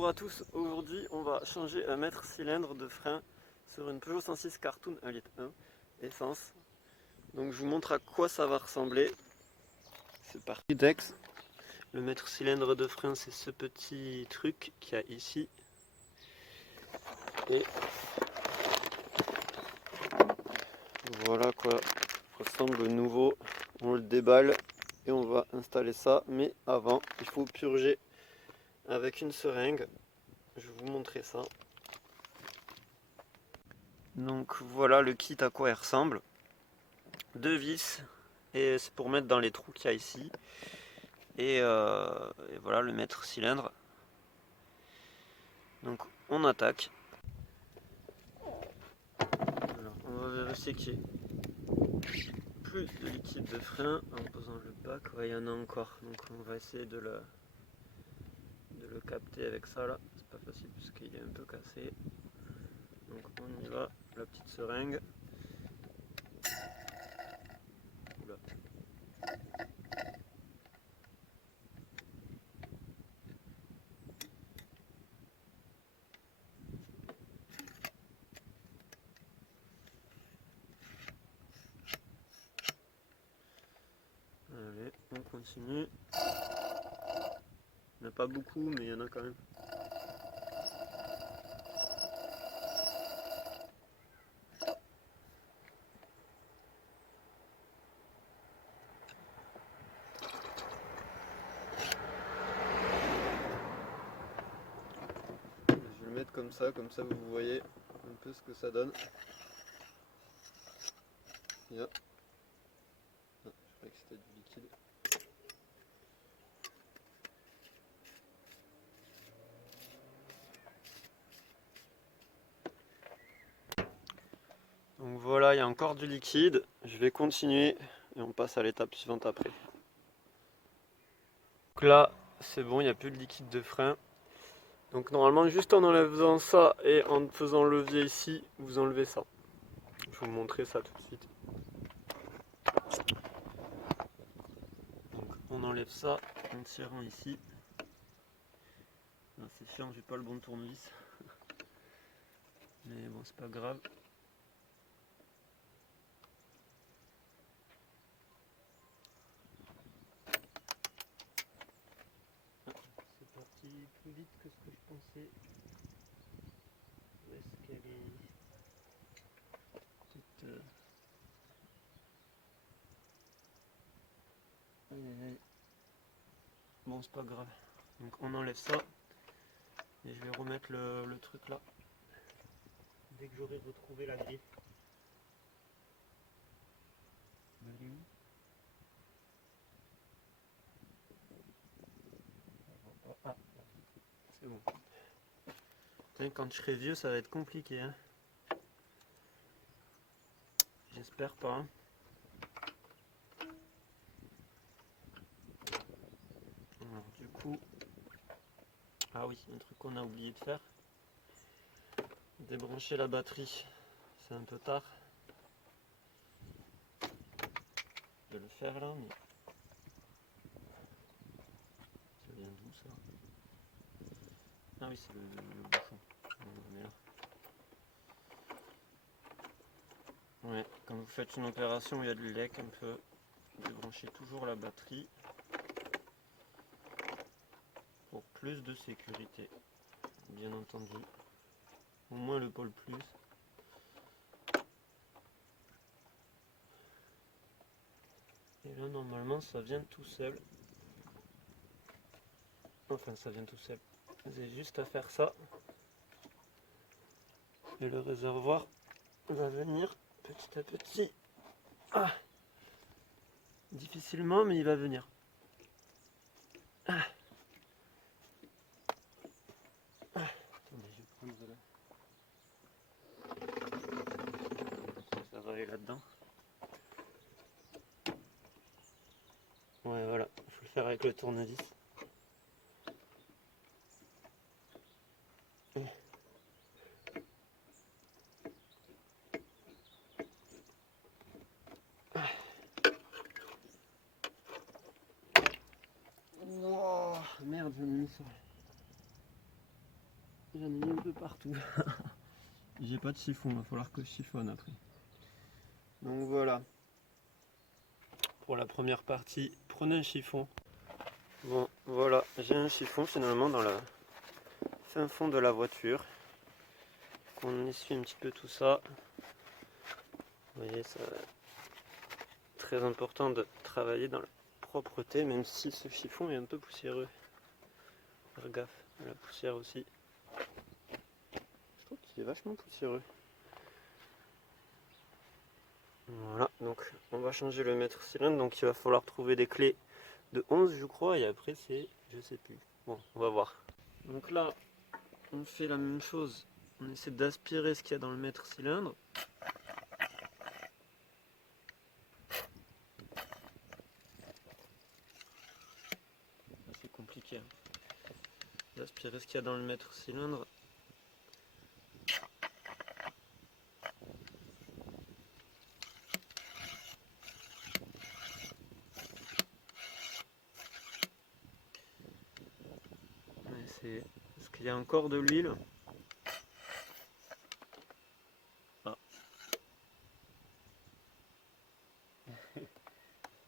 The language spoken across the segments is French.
Bonjour à tous, aujourd'hui on va changer un mètre cylindre de frein sur une Peugeot 106 Cartoon 1 litre 1 essence. Donc je vous montre à quoi ça va ressembler. C'est parti. Dex. Le mètre cylindre de frein, c'est ce petit truc qu'il y a ici. Et voilà quoi ressemble nouveau. On le déballe et on va installer ça, mais avant il faut purger avec une seringue. Je vais vous montrer ça. Donc voilà le kit à quoi il ressemble. 2 vis, et c'est pour mettre dans les trous qu'il y a ici. Et voilà le mètre cylindre. Donc on attaque. Alors, on va vérifier qu'il y ait plus de liquide de frein en posant le bac. Ouais, il y en a encore. Donc on va essayer de le capter avec ça là. C'est pas facile puisqu'il est un peu cassé. Donc on y va, la petite seringue. Oula. Allez, on continue. Il n'y en a pas beaucoup, mais il y en a quand même. Je vais le mettre comme ça vous voyez un peu ce que ça donne. Yeah. Ah, je croyais que c'était du liquide. Donc voilà, il y a encore du liquide. Je vais continuer et on passe à l'étape suivante après. Donc là, c'est bon, il n'y a plus de liquide de frein. Donc normalement, juste en enlevant ça et en faisant le levier ici, vous enlevez ça. Je vais vous montrer ça tout de suite. Donc on enlève ça en tirant ici. C'est chiant, j'ai pas le bon tournevis. Mais bon, c'est pas grave. C'est parti plus vite que ce que je pensais. Où est-ce qu'elle est petite, Bon, c'est pas grave. Donc on enlève ça. Et je vais remettre le truc là. Dès que j'aurai retrouvé la grille. Elle est où ? Ah, c'est bon. Putain, quand je serai vieux, ça va être compliqué. Hein. J'espère pas. Hein. Alors, du coup, ah oui, un truc qu'on a oublié de faire. Débrancher la batterie. C'est un peu tard de le faire là, mais ça vient d'où ça? Ah oui, c'est le bouchon. On met là. Ouais, quand vous faites une opération où il y a du leak un peu, débranchez toujours la batterie pour plus de sécurité, bien entendu. Au moins le pôle plus. Et là normalement ça vient tout seul. Enfin ça vient tout seul. Vous avez juste à faire ça. Et le réservoir va venir petit à petit. Ah, difficilement mais il va venir. Ah. Ah. Attendez, je vais prendre là. Ça va aller là-dedans. Ouais voilà, il faut le faire avec le tournevis. Oh, merde, j'ai mis ça. j'en ai mis un peu partout. J'ai pas de chiffon, il va falloir que je chiffonne après. Donc voilà. Pour la première partie, prenez un chiffon. Bon, voilà, j'ai un chiffon finalement dans le fin fond de la voiture. On essuie un petit peu tout ça. Vous voyez, c'est très important de travailler dans la propreté, même si ce chiffon est un peu poussiéreux. Faire gaffe à la poussière aussi. Je trouve qu'il est vachement poussiéreux. Voilà, donc on va changer le mètre cylindre, donc il va falloir trouver des clés de 11 je crois, et après c'est, je sais plus. Bon, on va voir. Donc là, on fait la même chose, on essaie d'aspirer ce qu'il y a dans le mètre cylindre. C'est compliqué, hein, d'aspirer ce qu'il y a dans le mètre cylindre. Est-ce qu'il y a encore de l'huile? Ah.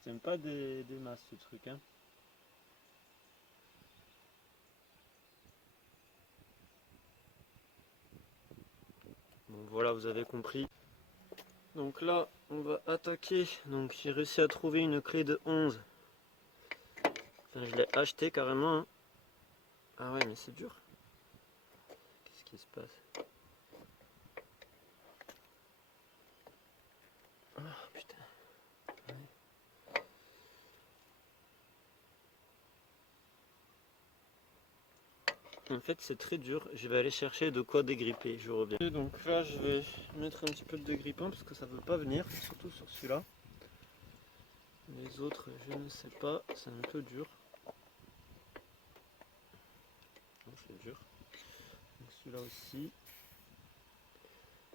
J'aime pas des masses ce truc, hein. Donc voilà, vous avez compris. Donc là, on va attaquer. Donc j'ai réussi à trouver une clé de 11. Enfin, je l'ai acheté carrément, hein. Ah ouais, mais c'est dur. Qu'est-ce qui se passe? Oh putain. En fait, c'est très dur. Je vais aller chercher de quoi dégripper. Je reviens. Et donc là, je vais mettre un petit peu de dégrippant parce que ça veut pas venir, surtout sur celui-là. Les autres, je ne sais pas. C'est un peu dur. Non, c'est dur. Donc celui-là aussi.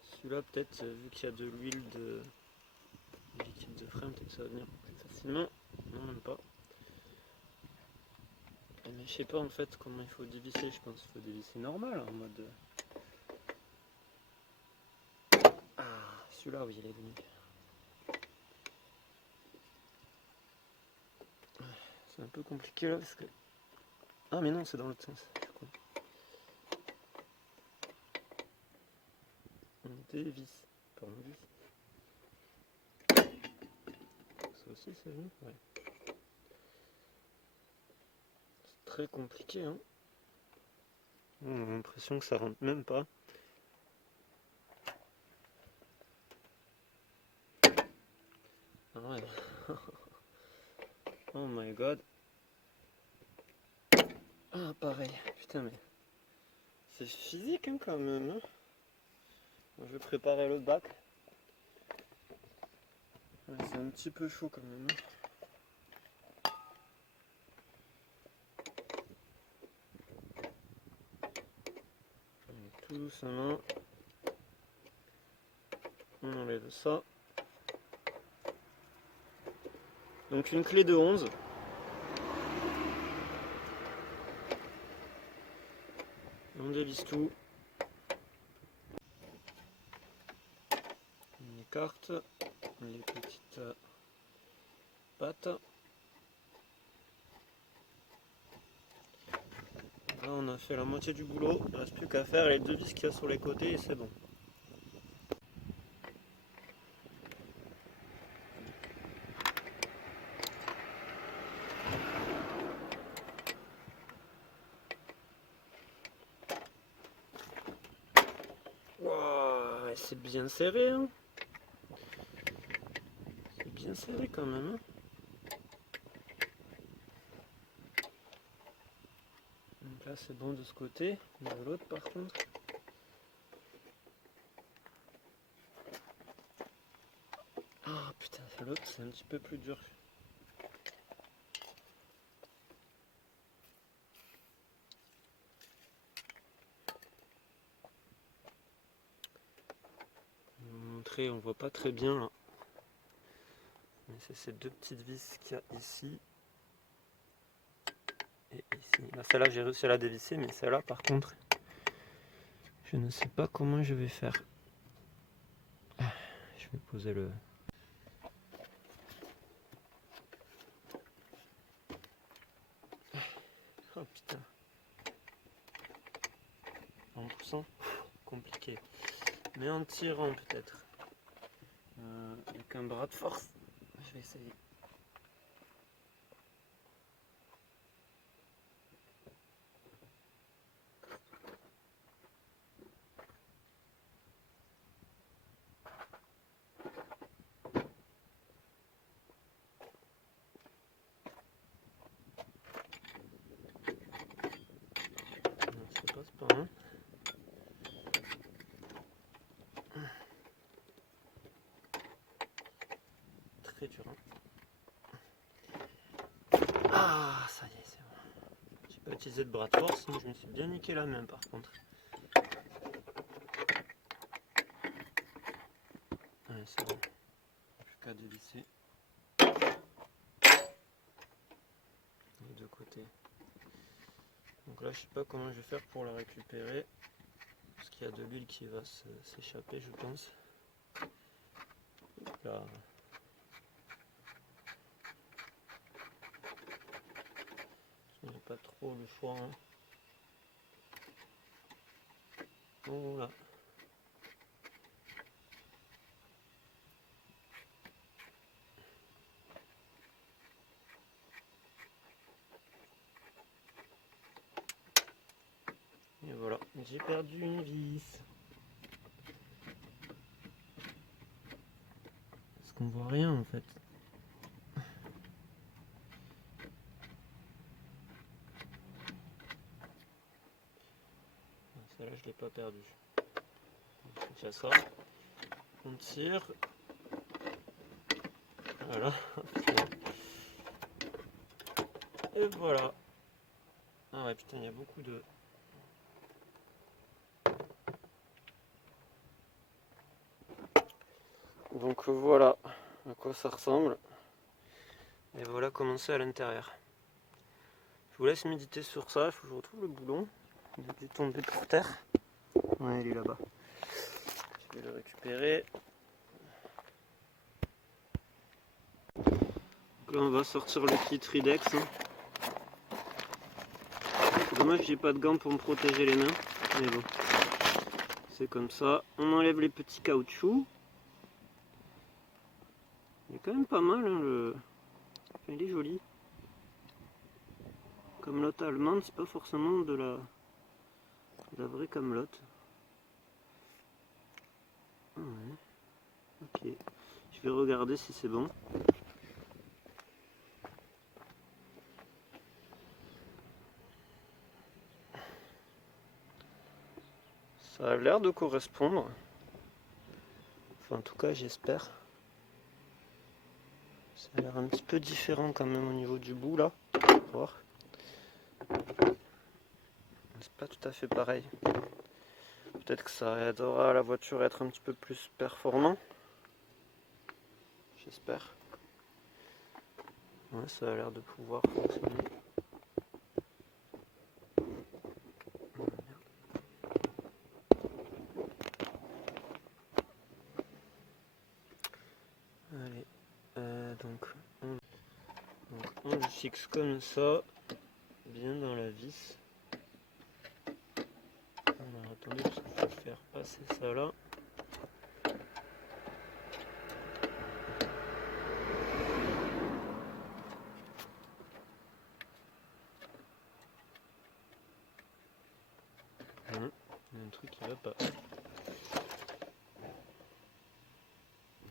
Celui-là, peut-être, vu qu'il y a de l'huile de liquide de frein, peut-être que ça va venir plus facilement. Non, même pas. Mais je sais pas en fait comment il faut dévisser. Je pense qu'il faut dévisser normal en mode. Ah, celui-là, oui, il est venu. C'est un peu compliqué là parce que. Ah, mais non, c'est dans l'autre sens. On dévisse. Pas on visse. Ça aussi, c'est venu. Ouais. C'est très compliqué, hein. On a l'impression que ça rentre même pas. Ah ouais. Oh my god. Ah, pareil. Putain, mais. C'est physique, hein, quand même. Hein. Je vais préparer l'autre bac. Ouais, c'est un petit peu chaud quand même. Tout doucement. On enlève ça. Donc une clé de 11. On dévisse tout. On écarte les petites pattes. Là on a fait la moitié du boulot. Il ne reste plus qu'à faire les deux vis qu'il y a sur les côtés et c'est bon. Wow, c'est bien serré, hein. C'est bien serré quand même, hein. Donc là c'est bon de ce côté, de l'autre par contre. Ah putain, l'autre c'est un petit peu plus dur. Je vais vous montrer, on voit pas très bien là. Mais c'est ces deux petites vis qu'il y a ici. Et ici. Là, celle-là j'ai réussi à la dévisser, mais celle-là par contre, Je ne sais pas comment je vais faire. Je vais poser le... Oh putain. En poussant, compliqué. Mais en tirant peut-être. Avec un bras de force. Je vais essayer. Non, ça passe pas, hein. Très dur, hein. Ah, ça y est, c'est bon. J'ai pas utilisé de bras de force, mais je me suis bien niqué la main par contre. Allez, c'est bon. Plus qu'à dévisser. Les deux côtés. Donc là, je sais pas comment je vais faire pour la récupérer. Parce qu'il y a de l'huile qui va s'échapper, je pense. Là. Je n'ai pas trop le choix, hein. Voilà. Et voilà, j'ai perdu une vis. Parce qu'on voit rien en fait. Celle-là, je l'ai pas perdue. C'est déjà ça. On tire. Voilà. Et voilà. Ah ouais, putain, il y a beaucoup de... Donc voilà à quoi ça ressemble. Et voilà comment c'est à l'intérieur. Je vous laisse méditer sur ça, il faut que je retrouve le boulon. Il est tombé par terre. Ouais, il est là-bas. Je vais le récupérer. Donc là on va sortir le kit Ridex. Dommage que j'ai pas de gants pour me protéger les mains. Mais bon. C'est comme ça. On enlève les petits caoutchoucs. Il est quand même pas mal, hein, le... Enfin, il est joli. Camelote allemande, c'est pas forcément de la vraie camelote. Ah ouais. Ok. Je vais regarder si c'est bon. Ça a l'air de correspondre. Enfin, en tout cas, j'espère. Ça a l'air un petit peu différent quand même au niveau du bout là. On va voir. C'est pas tout à fait pareil. Peut-être que ça aidera la voiture à être un petit peu plus performant. J'espère. Ouais, ça a l'air de pouvoir fonctionner. Allez, donc on le fixe comme ça, bien dans la vis. Alors attendez, parce qu'il faut faire passer ça là. Il y a un truc qui va pas.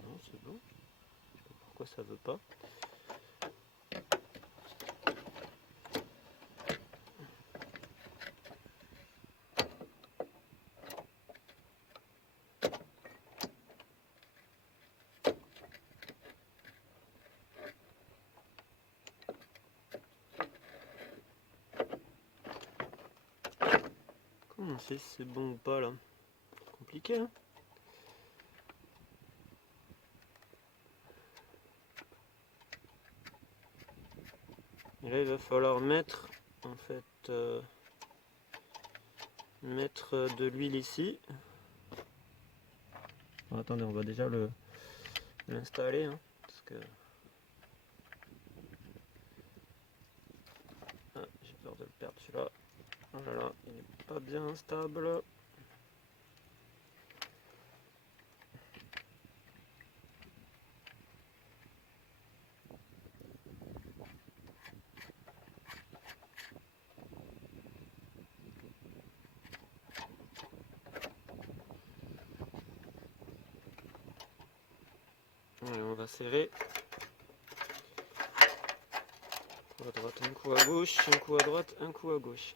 Non, c'est bon. Je sais pas pourquoi ça veut pas. Comment on sait si c'est bon ou pas là? C'est compliqué, hein? Et là il va falloir mettre en fait mettre de l'huile ici. Bon, attendez, on va déjà l'installer, hein, parce que j'ai peur de le perdre celui-là. Oh là là, il n'est pas bien stable. Allez, on va serrer. Un coup à droite, un coup à gauche, un coup à droite, un coup à gauche.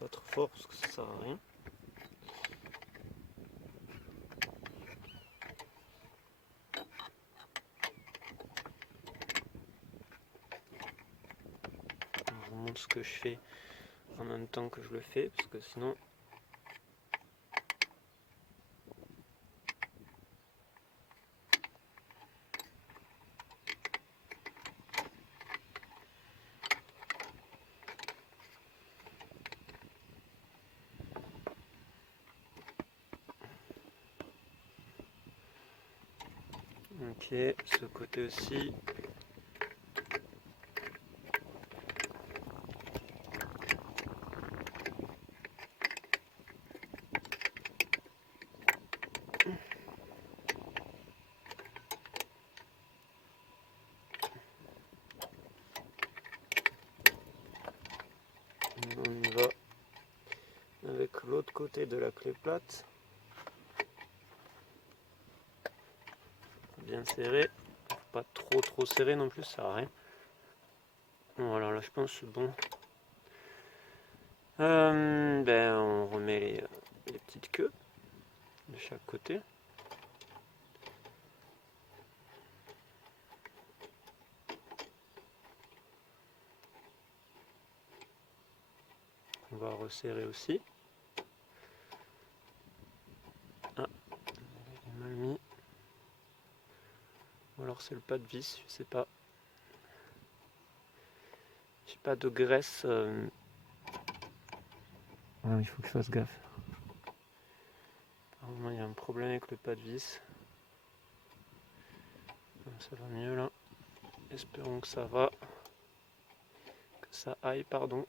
Pas trop fort parce que ça sert à rien. Je vous montre ce que je fais en même temps que je le fais, parce que sinon... Ok, ce côté aussi. On y va avec l'autre côté de la clé plate. Bien serré. Pas trop serré non plus, ça sert à rien. Voilà, là je pense que c'est bon. On remet les petites queues de chaque côté. On va resserrer aussi. Ah, il est mal mis. Ou alors c'est le pas de vis, je sais pas. J'ai pas de graisse. Ah, il faut que je fasse gaffe. Apparemment, il y a un problème avec le pas de vis. Ça va mieux là. Espérons que ça va. Que ça aille, pardon.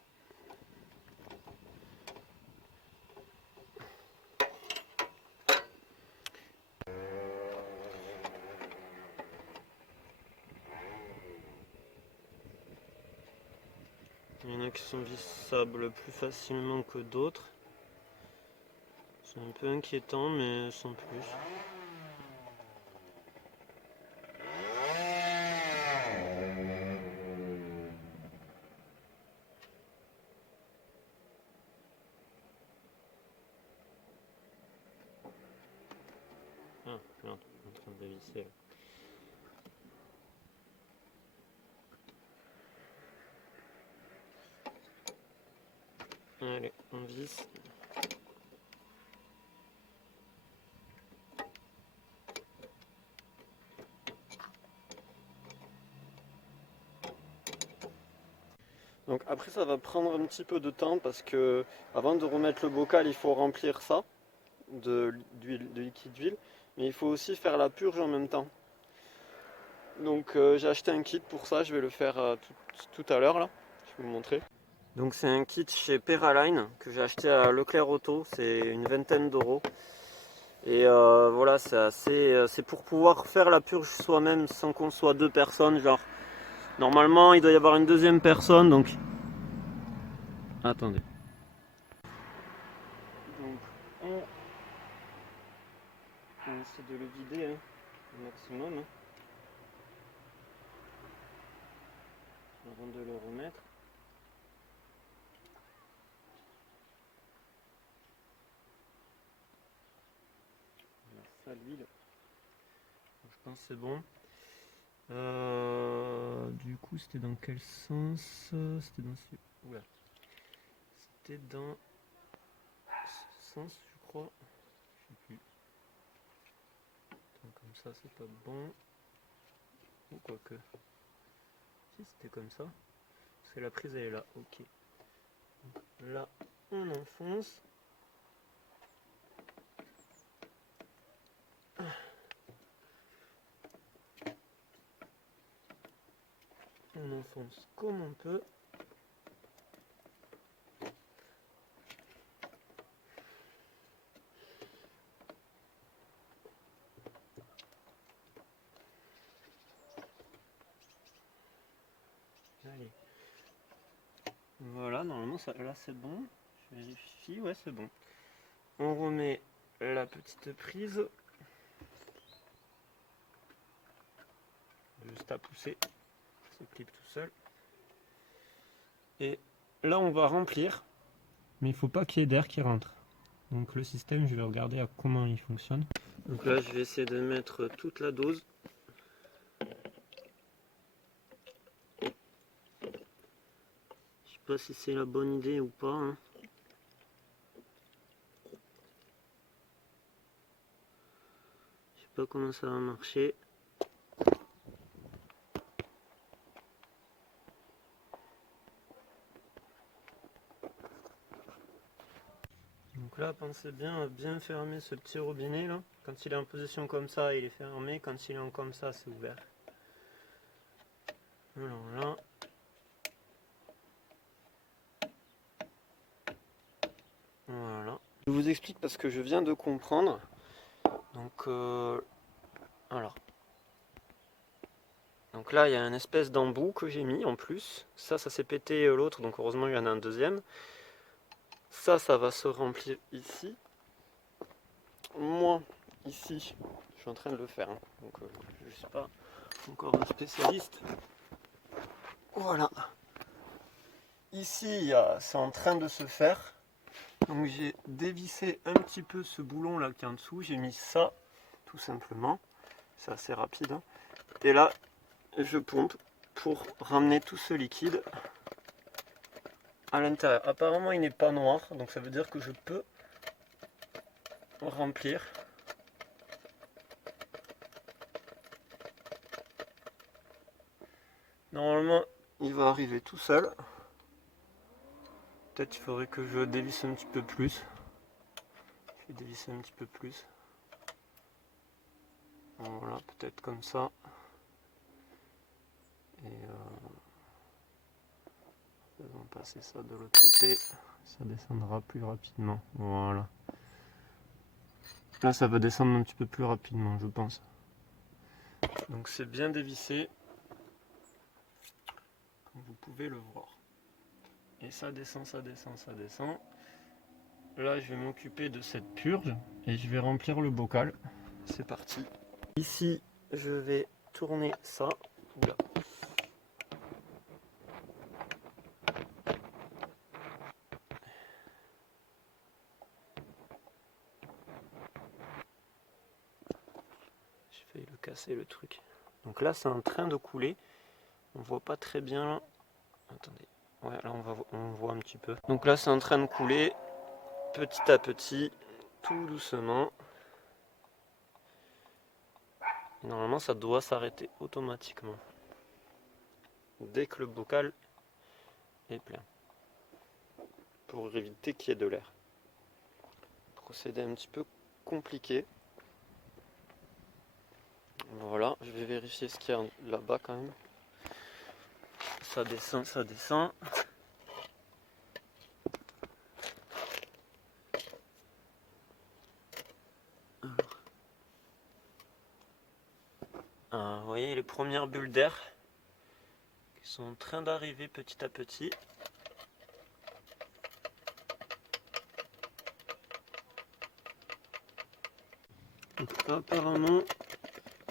Il y en a qui sont vissables plus facilement que d'autres. C'est un peu inquiétant, mais sans plus. Ah, merde, je suis en train de la visser. Allez, on visse. Donc après ça va prendre un petit peu de temps parce que avant de remettre le bocal il faut remplir ça de liquide d'huile, mais il faut aussi faire la purge en même temps. Donc j'ai acheté un kit pour ça, je vais le faire tout à l'heure là, je vais vous montrer. Donc c'est un kit chez Peraline que j'ai acheté à Leclerc Auto, c'est une vingtaine d'euros. Et voilà, c'est pour pouvoir faire la purge soi-même sans qu'on soit deux personnes. Genre, normalement il doit y avoir une deuxième personne, donc... Attendez. Donc on essaie de le vider hein, au maximum hein, avant de le remettre. Ça l'huile. Je pense que c'est bon. Du coup c'était dans quel sens? C'était dans... Oula. C'était dans sens, je crois. Je sais plus. Attends, comme ça, c'est pas bon. Ou quoique. Si, c'était comme ça. Parce que la prise, elle est là. Ok. Donc, là, on enfonce. On enfonce comme on peut. Allez. Voilà, normalement ça, là c'est bon. Je vérifie, ouais c'est bon. On remet la petite prise. Juste à pousser. Ça se clip tout seul. Et là on va remplir. Mais il ne faut pas qu'il y ait d'air qui rentre. Donc le système, je vais regarder à comment il fonctionne. Donc là je vais essayer de mettre toute la dose. Je sais pas si c'est la bonne idée ou pas. Hein. Je sais pas comment ça va marcher. Donc là, pensez bien à bien fermer ce petit robinet là. Quand il est en position comme ça, il est fermé. Quand il est en comme ça, c'est ouvert. Alors là. Voilà. Je vous explique parce que je viens de comprendre. Donc, alors. Donc là, il y a une espèce d'embout que j'ai mis en plus. Ça s'est pété l'autre, donc heureusement il y en a un deuxième. Ça va se remplir ici. Moi, ici, je suis en train de le faire. Hein. Donc, je ne suis pas encore un spécialiste. Voilà. Ici, c'est en train de se faire. Donc j'ai dévissé un petit peu ce boulon là qui est en dessous. J'ai mis ça, tout simplement. C'est assez rapide. Hein. Et là, je pompe pour ramener tout ce liquide à l'intérieur. Apparemment, il n'est pas noir. Donc ça veut dire que je peux remplir. Normalement, il va arriver tout seul. Peut-être il faudrait que je dévisse un petit peu plus. Je vais dévisser un petit peu plus. Voilà, peut-être comme ça. Et faisons passer ça de l'autre côté. Ça descendra plus rapidement. Voilà. Là, ça va descendre un petit peu plus rapidement, je pense. Donc c'est bien dévissé. Comme vous pouvez le voir. Et ça descend, ça descend, ça descend. Là, je vais m'occuper de cette purge et je vais remplir le bocal. C'est parti. Ici, je vais tourner ça. Oula. J'ai failli le casser le truc. Donc là, c'est en train de couler. On voit pas très bien. Attendez. Ouais, là, on voit un petit peu. Donc là, c'est en train de couler petit à petit, tout doucement. Et normalement, ça doit s'arrêter automatiquement dès que le bocal est plein, pour éviter qu'il y ait de l'air. Procédé un petit peu compliqué. Voilà, je vais vérifier ce qu'il y a là-bas quand même. Ça descend, ça descend. Vous voyez les premières bulles d'air qui sont en train d'arriver petit à petit. Donc, apparemment,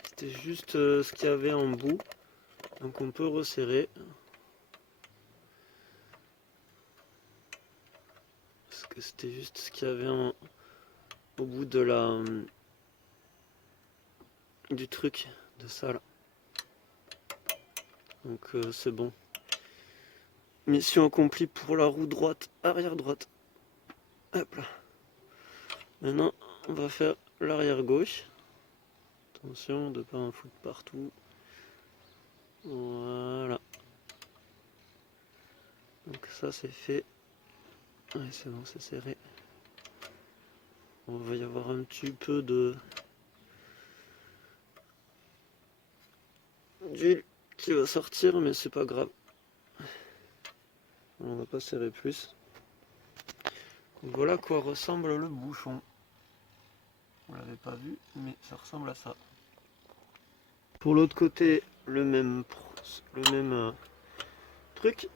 c'était juste ce qu'il y avait en bout. Donc on peut resserrer. Parce que c'était juste ce qu'il y avait au bout de du truc de ça là. Donc c'est bon. Mission accomplie pour la roue droite, arrière droite. Hop là. Maintenant, on va faire l'arrière gauche. Attention de ne pas en foutre partout. Voilà. Donc ça c'est fait. Ouais, c'est bon, c'est serré. On va y avoir un petit peu de d'huile qui va sortir, mais c'est pas grave. On va pas serrer plus. Donc voilà à quoi ressemble le bouchon. Vous l'avez pas vu, mais ça ressemble à ça. Pour l'autre côté, le même truc.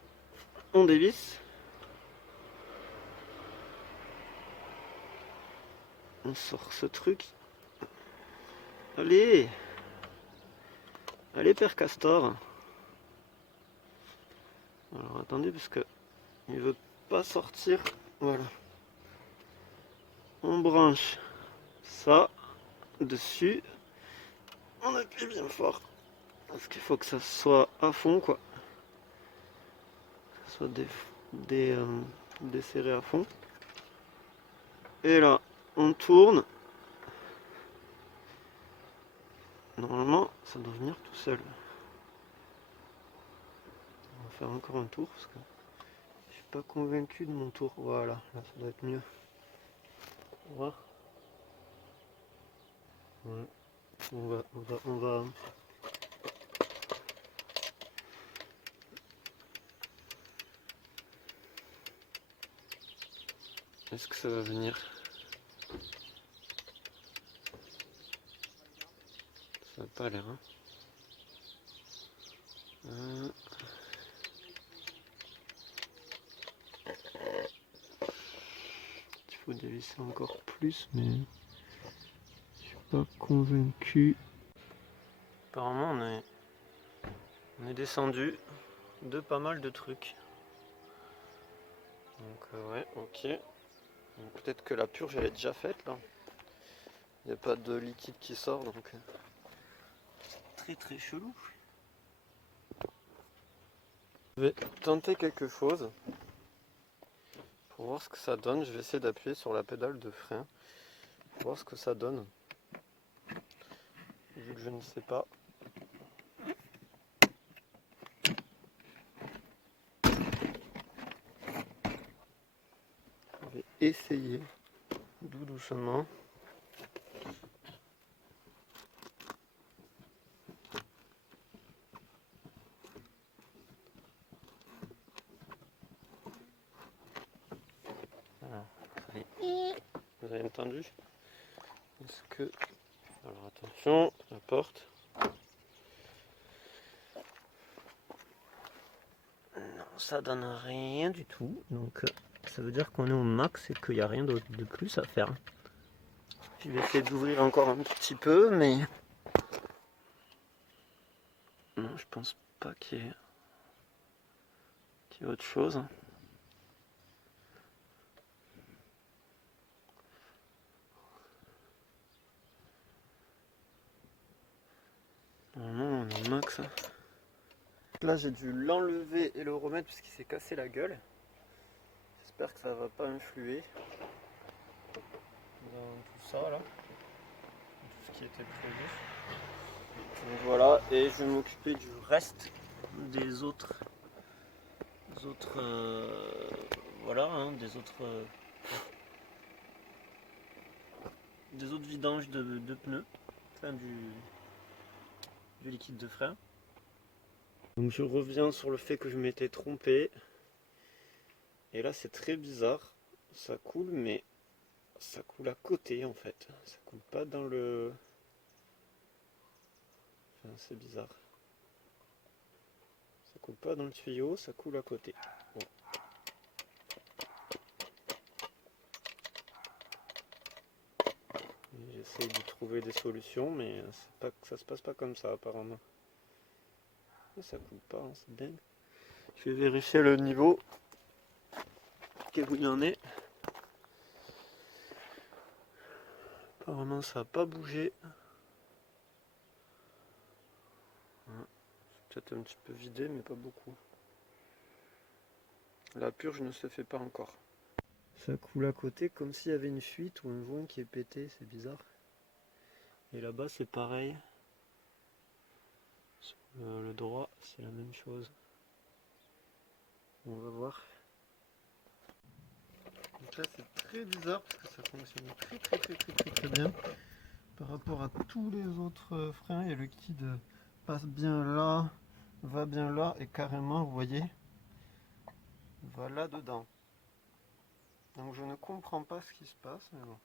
On dévisse. On sort ce truc. Allez! Allez, Père Castor. Alors attendez, parce que il veut pas sortir. Voilà. On branche ça dessus. On appuie bien fort. Parce qu'il faut que ça soit à fond, quoi. Que ça soit desserré à fond. Et là, on tourne. Normalement, ça doit venir tout seul. On va faire encore un tour parce que je suis pas convaincu de mon tour. Voilà, là ça doit être mieux. On va voir. Ouais. On va. Est-ce que ça va venir? Ça n'a pas l'air, hein. Il faut dévisser encore plus, mais je suis pas convaincu. Apparemment, on est descendu de pas mal de trucs. Donc, ouais, ok. Peut-être que la purge elle est déjà faite là. Il n'y a pas de liquide qui sort donc. Très très chelou. Je vais tenter quelque chose pour voir ce que ça donne. Je vais essayer d'appuyer sur la pédale de frein pour voir ce que ça donne. Vu que je ne sais pas. Je vais essayer doucement. Voilà. Vous avez entendu? Est-ce que... Alors attention, la porte. Non, ça donne rien du tout. Donc ça veut dire qu'on est au max et qu'il n'y a rien de plus à faire. Je vais essayer d'ouvrir encore un petit peu, mais... Non, je pense pas qu'il y ait autre chose. Normalement, on est au max. Là, j'ai dû l'enlever et le remettre puisqu'il s'est cassé la gueule. J'espère que ça va pas influer dans tout ça là, tout ce qui était prévu. Donc voilà, et je vais m'occuper du reste des autres voilà, hein, des autres vidanges de pneus, enfin du liquide de frein. Donc je reviens sur le fait que je m'étais trompé. Et là c'est très bizarre. Ça coule, mais ça coule à côté en fait. Ça coule pas dans le... Enfin, c'est bizarre. Ça coule pas dans le tuyau, ça coule à côté. Bon. J'essaye de trouver des solutions, mais ça se passe pas comme ça apparemment. Ça coule pas, hein, c'est dingue. Je vais vérifier le niveau. Où il en est. Apparemment ça n'a pas bougé. C'est peut-être un petit peu vidé, mais pas beaucoup. La purge ne se fait pas encore. Ça coule à côté comme s'il y avait une fuite ou un joint qui est pété, c'est bizarre. Et là-bas c'est pareil. Sur le droit c'est la même chose. On va voir. Donc là c'est très bizarre parce que ça fonctionne très bien. Par rapport à tous les autres freins, et le liquide passe bien là, va bien là et carrément, vous voyez, va là dedans. Donc je ne comprends pas ce qui se passe, mais bon.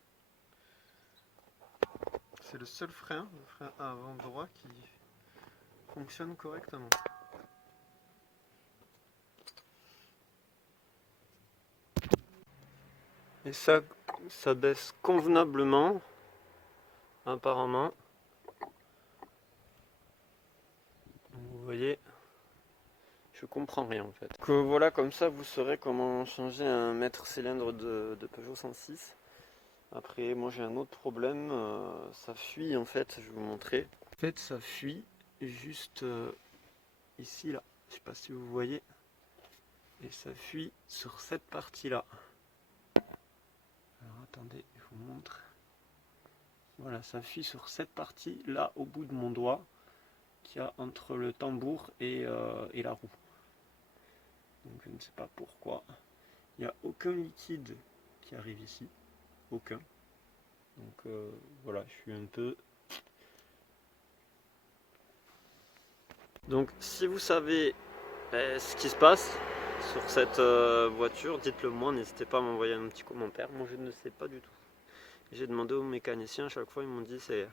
C'est le seul frein, le frein avant droit, qui fonctionne correctement. Et ça baisse convenablement, apparemment. Vous voyez, je comprends rien en fait. Donc voilà, comme ça vous saurez comment changer un mètre cylindre de Peugeot 106. Après, moi j'ai un autre problème, ça fuit en fait, je vais vous montrer. En fait, ça fuit juste ici là, je sais pas si vous voyez, et ça fuit sur cette partie là. Alors attendez, je vous montre. Voilà, ça fuit sur cette partie là au bout de mon doigt, qu'il y a entre le tambour et la roue. Donc je ne sais pas pourquoi. Il n'y a aucun liquide qui arrive ici, aucun. Donc voilà, je suis un peu... Donc si vous savez ce qui se passe sur cette voiture, dites-le moi, n'hésitez pas à m'envoyer un petit commentaire. Moi je ne sais pas du tout. J'ai demandé aux mécaniciens, à chaque fois ils m'ont dit c'est